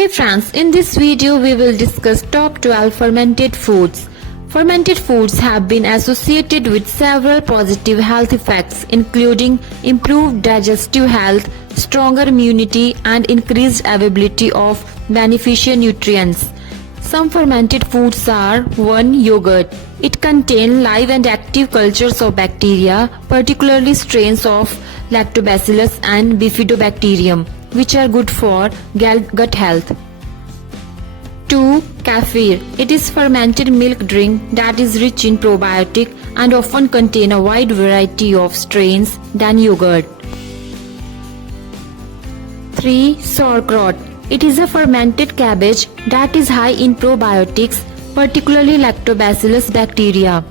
Hey friends, in this video we will discuss top 12 fermented foods. Fermented foods have been associated with several positive health effects including improved digestive health, stronger immunity and increased availability of beneficial nutrients. Some fermented foods are 1. Yogurt. It contains live and active cultures of bacteria, particularly strains of Lactobacillus and Bifidobacterium, which are good for gut health. 2. Kefir. It is fermented milk drink that is rich in probiotic and often contain a wide variety of strains than yogurt. 3. Sauerkraut. It is a fermented cabbage that is high in probiotics, particularly Lactobacillus bacteria.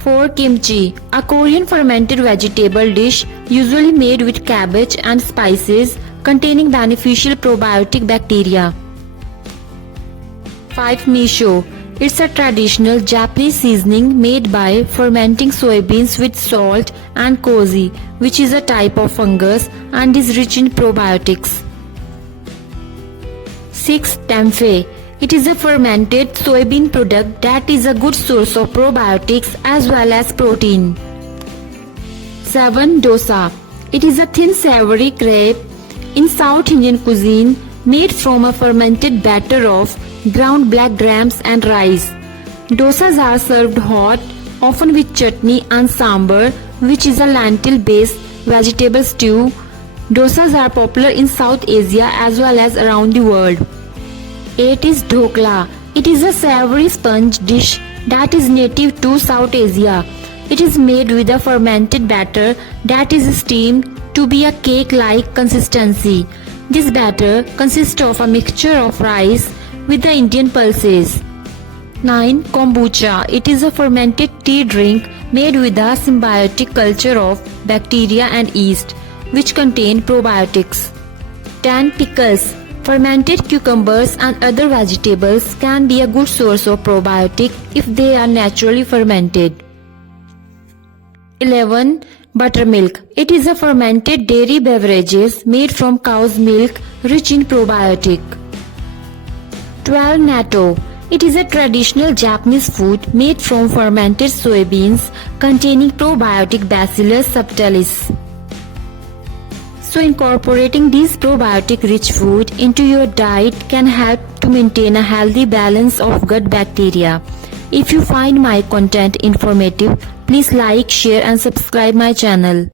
4. Kimchi. A Korean fermented vegetable dish usually made with cabbage and spices containing beneficial probiotic bacteria. 5. Miso. It's a traditional Japanese seasoning made by fermenting soybeans with salt and koji, which is a type of fungus and is rich in probiotics. 6. Tempeh. It is a fermented soybean product that is a good source of probiotics as well as protein. 7. Dosa. It is a thin savory crepe in South Indian cuisine made from a fermented batter of ground black grams and rice. Dosas are served hot, often with chutney and sambar, which is a lentil-based vegetable stew. Dosas are popular in South Asia as well as around the world. 8 is dhokla. It is a savory sponge dish that is native to South Asia. It is made with a fermented batter that is steamed to be a cake-like consistency. This batter consists of a mixture of rice with the Indian pulses. 9. Kombucha. It is a fermented tea drink made with a symbiotic culture of bacteria and yeast, which contain probiotics. 10. Pickles. Fermented cucumbers and other vegetables can be a good source of probiotic if they are naturally fermented. 11. Buttermilk. It is a fermented dairy beverages made from cow's milk rich in probiotic. 12. Natto. It is a traditional Japanese food made from fermented soybeans containing probiotic Bacillus subtilis. So incorporating these probiotic-rich food into your diet can help to maintain a healthy balance of gut bacteria. If you find my content informative, please like, share and subscribe my channel.